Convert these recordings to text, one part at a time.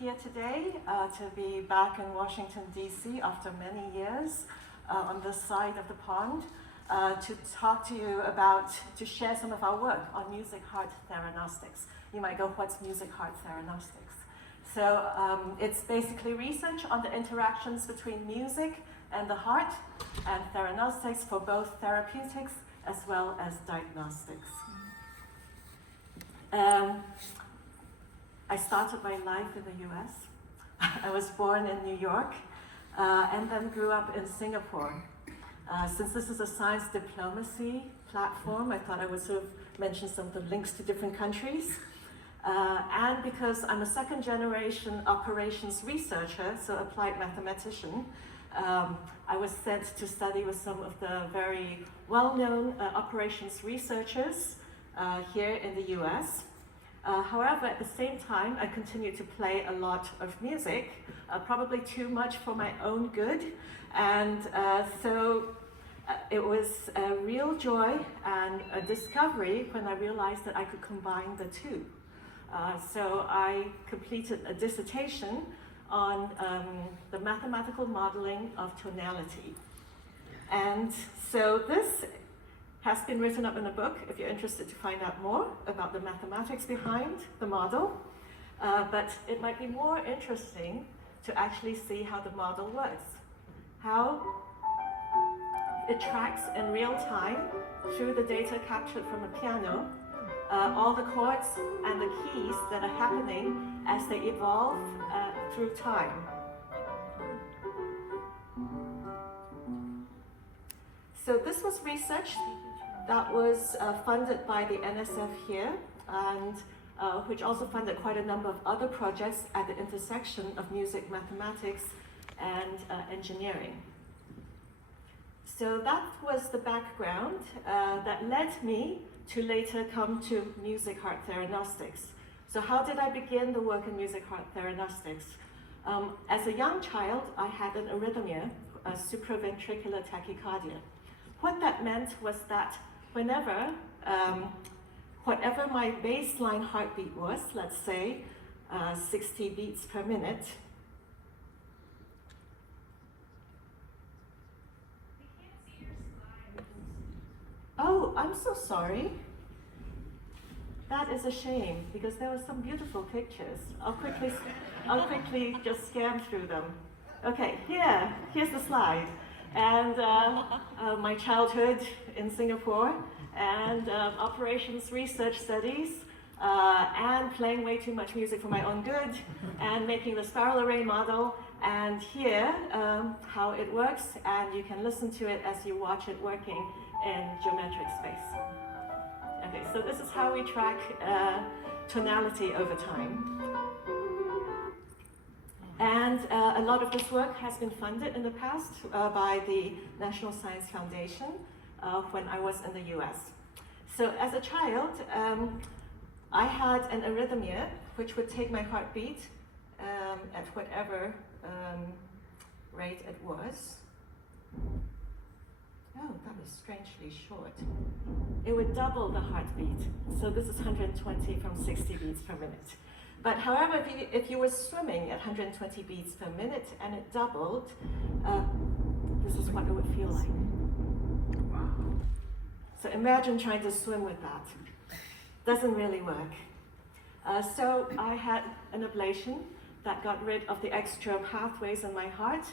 here today, to be back in Washington, D.C. after many years on this side of the pond, to talk to you about, to share some of our work on music heart theranostics. You might go, what's music heart theranostics? So it's basically research on the interactions between music and the heart, and theranostics for both therapeutics as well as diagnostics. I started my life in the US. I was born in New York and then grew up in Singapore. Since this is a science diplomacy platform, I thought I would sort of mention some of the links to different countries. And because I'm a second generation operations researcher, so applied mathematician, I was sent to study with some of the very well-known operations researchers here in the US. However, at the same time, I continued to play a lot of music, probably too much for my own good. And so it was a real joy and a discovery when I realized that I could combine the two. So I completed a dissertation on the mathematical modeling of tonality. And so this has been written up in a book, if you're interested to find out more about the mathematics behind the model. But it might be more interesting to actually see how the model works. How it tracks in real time through the data captured from a piano, all the chords and the keys that are happening as they evolve through time. So this was research that was funded by the NSF here, and which also funded quite a number of other projects at the intersection of music, mathematics, and engineering. So that was the background that led me to later come to music heart theranostics. So how did I begin the work in music heart theranostics? As a young child, I had an arrhythmia, a supraventricular tachycardia. What that meant was that whenever, whatever my baseline heartbeat was, let's say 60 beats per minute. We can't see your slides. Oh, I'm so sorry. That is a shame, because there were some beautiful pictures. I'll quickly just scan through them. Okay, here's the slide. And my childhood in Singapore, and operations research studies, and playing way too much music for my own good, and making the spiral array model, and here how it works, and you can listen to it as you watch it working in geometric space. Okay, so this is how we track tonality over time. And a lot of this work has been funded in the past by the National Science Foundation when I was in the US. So as a child, I had an arrhythmia which would take my heartbeat at whatever rate it was. Oh, that was strangely short. It would double the heartbeat. So this is 120 from 60 beats per minute. But however, if you were swimming at 120 beats per minute and it doubled, this is what it would feel like. Wow. So imagine trying to swim with that. Doesn't really work. So I had an ablation that got rid of the extra pathways in my heart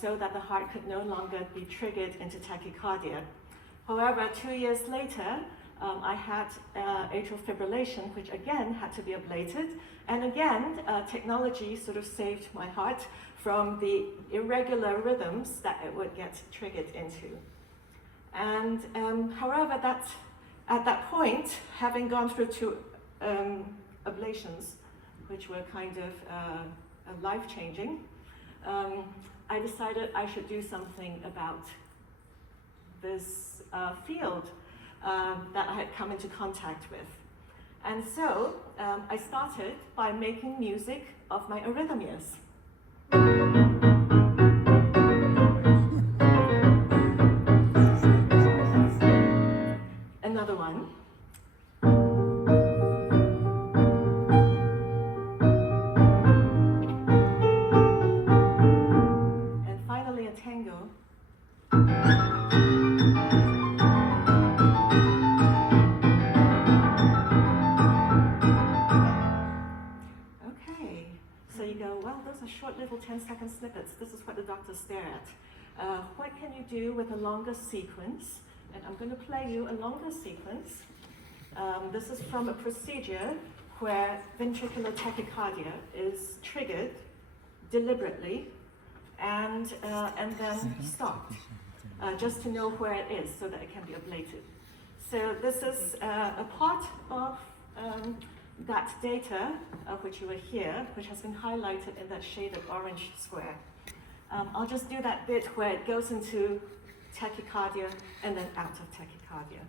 so that the heart could no longer be triggered into tachycardia. However, 2 years later, I had atrial fibrillation, which again had to be ablated. And again, technology sort of saved my heart from the irregular rhythms that it would get triggered into. And however, at that point, having gone through 2 ablations, which were kind of life-changing, I decided I should do something about this field that I had come into contact with. And so I started by making music of my arrhythmias. Another one. little 10-second snippets. This is what the doctors stare at. What can you do with a longer sequence? And I'm going to play you a longer sequence. This is from a procedure where ventricular tachycardia is triggered deliberately and then stopped, just to know where it is so that it can be ablated. So this is a part of that data, which you will hear, which has been highlighted in that shaded orange square. I'll just do that bit where it goes into tachycardia and then out of tachycardia.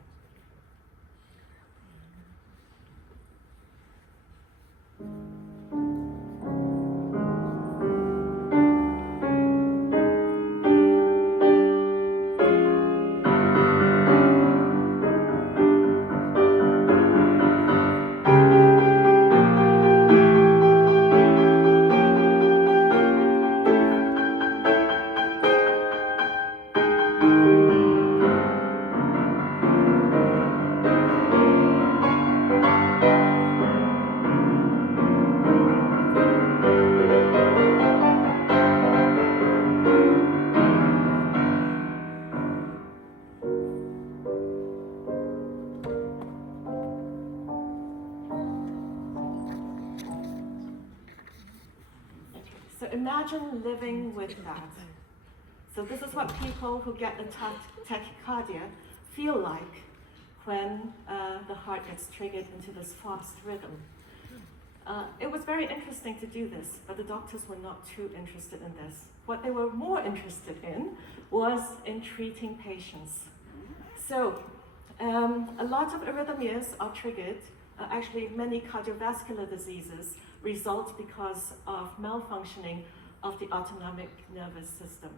So imagine living with that. So this is what people who get a tachycardia feel like when the heart gets triggered into this fast rhythm. It was very interesting to do this, but the doctors were not too interested in this. What they were more interested in was in treating patients. So a lot of arrhythmias are triggered. Actually, many cardiovascular diseases result because of malfunctioning of the autonomic nervous system.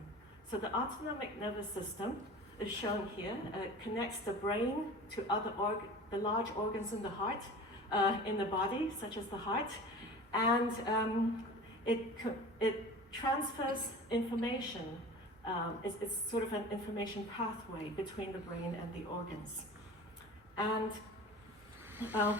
So the autonomic nervous system is shown here. It connects the brain to the large organs in the heart, in the body, such as the heart, and it transfers information. It's sort of an information pathway between the brain and the organs. And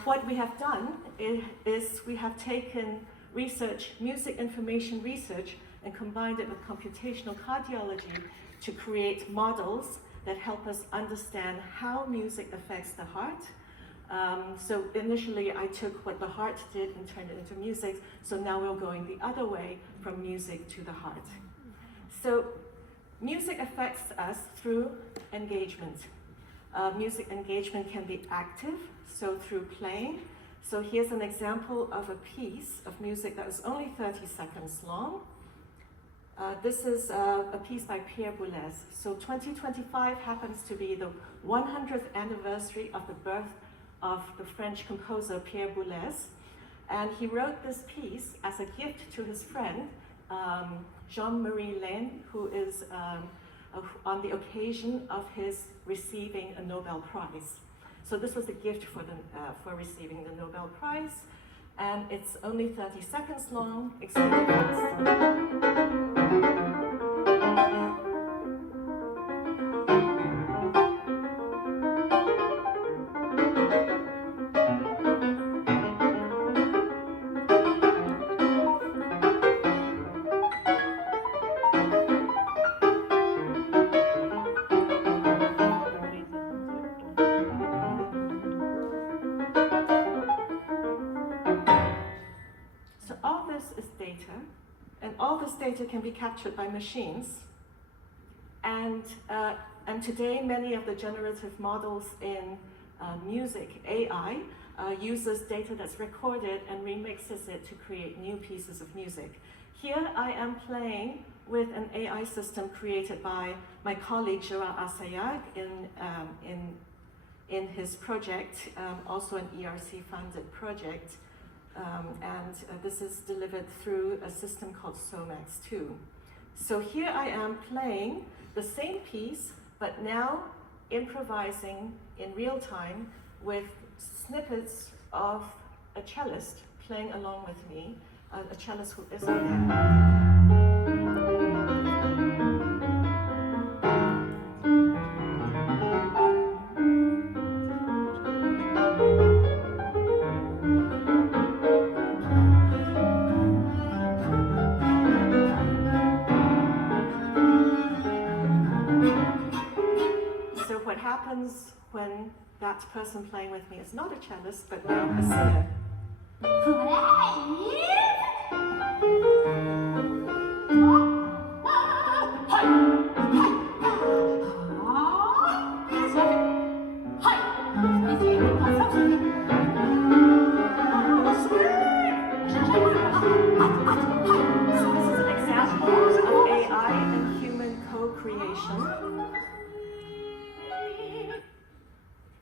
what we have done is we have taken research, music information research, and combined it with computational cardiology to create models that help us understand how music affects the heart. So initially I took what the heart did and turned it into music, so now we're going the other way from music to the heart. So music affects us through engagement. Music engagement can be active, so through playing. So here's an example of a piece of music that is only 30 seconds long. This is a piece by Boulez. So 2025 happens to be the 100th anniversary of the birth of the French composer Boulez. And he wrote this piece as a gift to his friend, Jean-Marie Laine, who is on the occasion of his receiving a Nobel Prize. So this was the gift for receiving the Nobel Prize, and it's only 30 seconds long, extremely fast. Data can be captured by machines, and today many of the generative models in music, AI, uses data that's recorded and remixes it to create new pieces of music. Here I am playing with an AI system created by my colleague Gerard Assayag in his project, also an ERC-funded project. This is delivered through a system called Somax 2. So here I am playing the same piece, but now improvising in real time with snippets of a cellist playing along with me, a cellist who isn't there. happens when that person playing with me is not a cellist, but now a singer.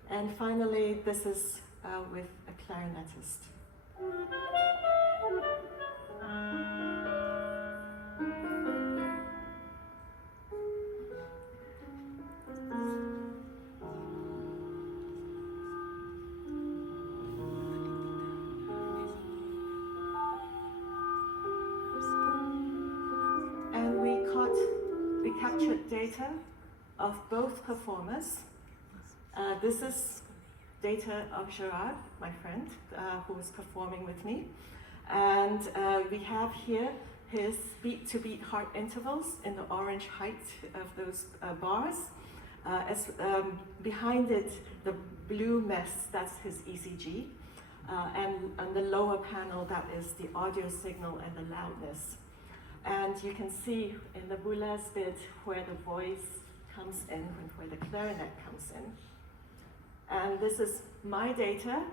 And finally, this is with a clarinetist. And we captured data of both performers. This is data of Gerard, my friend, who is performing with me. And we have here his beat-to-beat heart intervals in the orange height of those bars. Behind it, the blue mess, that's his ECG. And on the lower panel, that is the audio signal and the loudness. And you can see in the Boulez bit where the voice comes in and where the clarinet comes in. And this is my data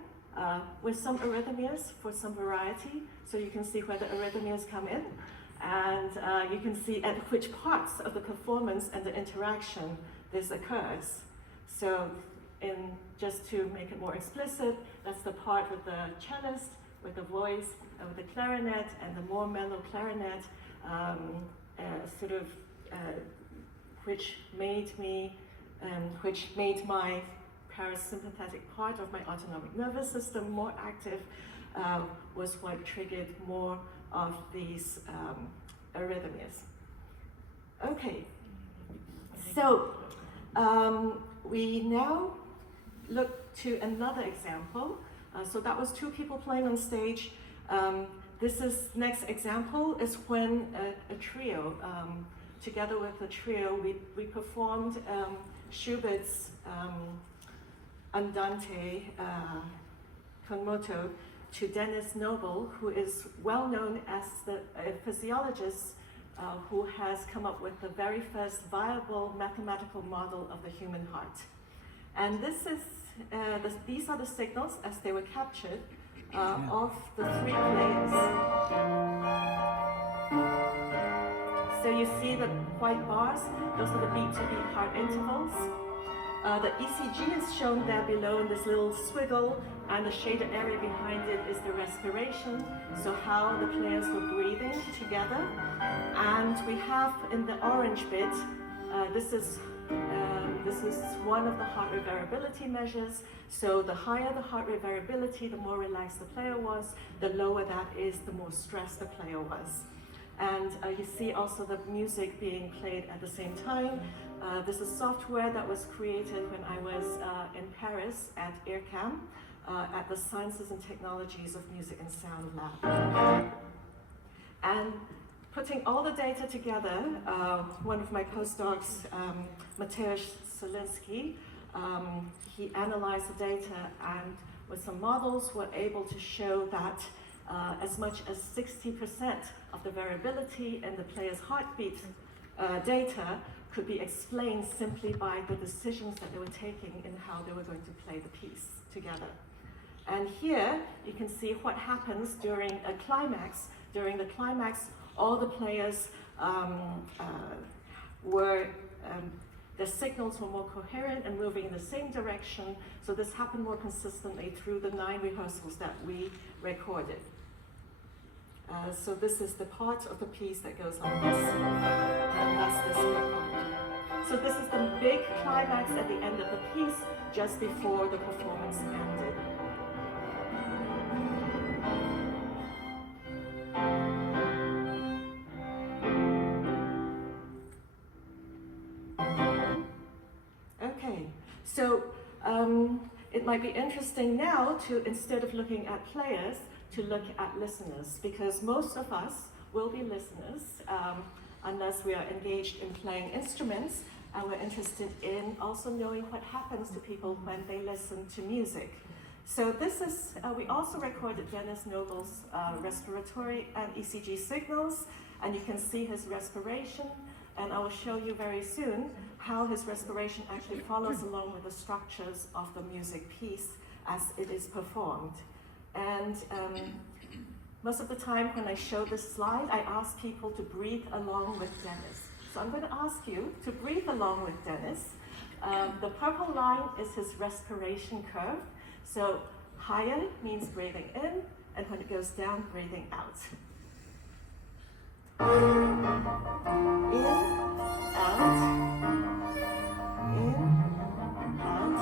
with some arrhythmias for some variety. So you can see where the arrhythmias come in. And you can see at which parts of the performance and the interaction this occurs. So just to make it more explicit, that's the part with the cellist, with the voice, with the clarinet, and the more mellow clarinet, which made my parasympathetic part of my autonomic nervous system more active, was what triggered more of these arrhythmias. Okay, so we now look to another example. So that was two people playing on stage. Next example is when a trio, together with a trio, we performed Schubert's Andante con moto to Denis Noble, who is well known as a physiologist who has come up with the very first viable mathematical model of the human heart. And these are the signals as they were captured of the three players. So you see the white bars, those are the beat-to-beat heart intervals. The ECG is shown there below in this little swiggle, and the shaded area behind it is the respiration, so how the players were breathing together. And we have in the orange bit, this is one of the heart rate variability measures. So the higher the heart rate variability, the more relaxed the player was. The lower that is, the more stressed the player was. And you see also the music being played at the same time. This is software that was created when I was in Paris at IRCAM, at the Sciences and Technologies of Music and Sound Lab. And putting all the data together, one of my postdocs, Mateusz Solinski, he analyzed the data and with some models were able to show that as much as 60% of the variability in the player's heartbeat data could be explained simply by the decisions that they were taking in how they were going to play the piece together. And here you can see what happens during a climax. During the climax, all the players the signals were more coherent and moving in the same direction. So this happened more consistently through the 9 rehearsals that we recorded. So this is the part of the piece that goes like this, and that's this big part. So this is the big climax at the end of the piece, just before the performance ended. Okay, so it might be interesting now to, instead of looking at players, to look at listeners, because most of us will be listeners unless we are engaged in playing instruments. we're interested in also knowing what happens to people when they listen to music. So this is, we also recorded Denis Noble's respiratory and ECG signals, and you can see his respiration, and I will show you very soon how his respiration actually follows along with the structures of the music piece as it is performed. And most of the time when I show this slide, I ask people to breathe along with Denis. So I'm going to ask you to breathe along with Denis. The purple line is his respiration curve. So higher means breathing in, and when it goes down, breathing out. In, out, in, out,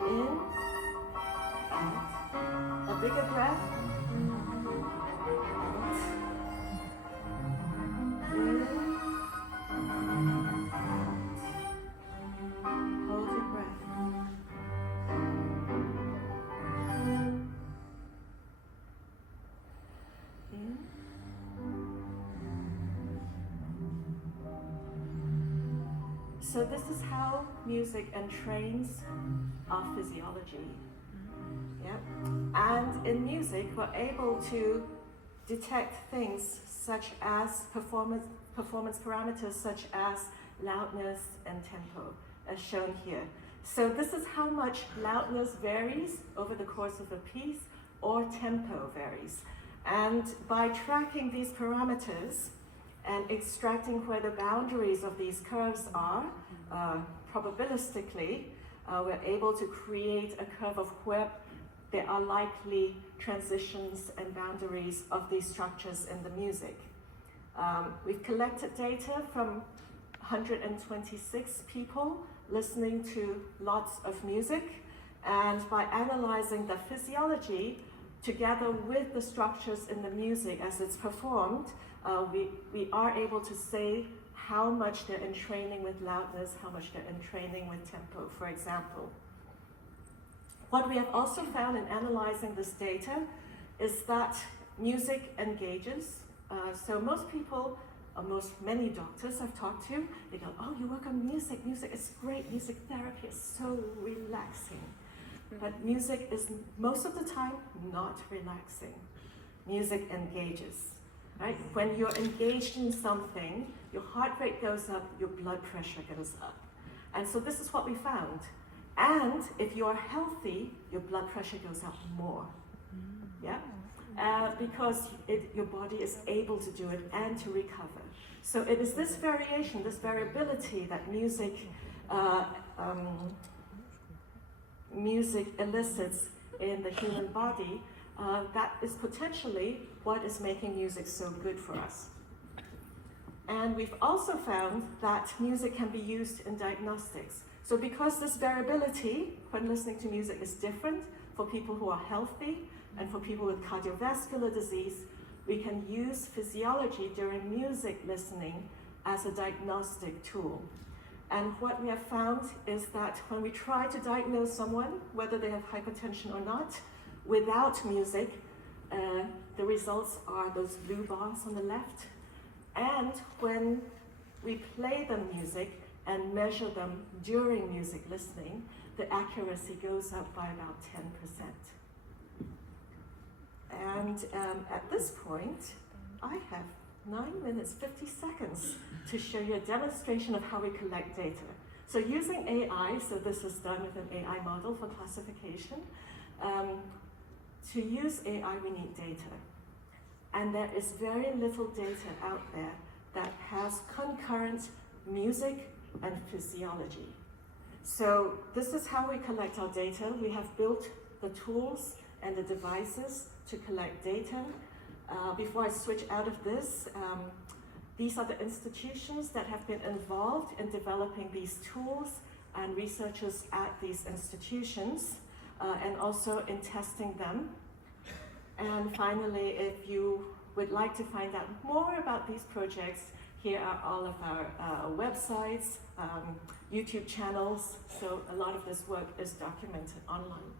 in, out. A bigger breath. Out, in, hold your breath. In. So this is how music entrains our physiology. Yeah? And in music, we're able to detect things such as performance parameters such as loudness and tempo, as shown here. So this is how much loudness varies over the course of a piece, or tempo varies. And by tracking these parameters and extracting where the boundaries of these curves are, probabilistically, we're able to create a curve of where there are likely transitions and boundaries of these structures in the music. We've collected data from 126 people listening to lots of music, and by analyzing the physiology together with the structures in the music as it's performed, we are able to say how much they're entraining with loudness, how much they're entraining with tempo, for example. What we have also found in analyzing this data is that music engages. So most people, or many doctors I've talked to, they go, oh, you work on music, music is great, music therapy is so relaxing. But music is most of the time not relaxing. Music engages, right? When you're engaged in something, your heart rate goes up, your blood pressure goes up. And so this is what we found. And if you are healthy, your blood pressure goes up more, yeah? Because your body is able to do it and to recover. So it is this variation, this variability that music elicits in the human body, that is potentially what is making music so good for us. And we've also found that music can be used in diagnostics. So because this variability when listening to music is different for people who are healthy and for people with cardiovascular disease, we can use physiology during music listening as a diagnostic tool. And what we have found is that when we try to diagnose someone, whether they have hypertension or not, without music, the results are those blue bars on the left. And when we play them music and measure them during music listening, the accuracy goes up by about 10%. And at this point, I have 9 minutes, 50 seconds to show you a demonstration of how we collect data. So using AI, so this is done with an AI model for classification. To use AI, we need data. And there is very little data out there that has concurrent music and physiology. So this is how we collect our data. We have built the tools and the devices to collect data. Before I switch out of this, these are the institutions that have been involved in developing these tools and researchers at these institutions, and also in testing them. And finally, if you would like to find out more about these projects, here are all of our websites, YouTube channels, so a lot of this work is documented online.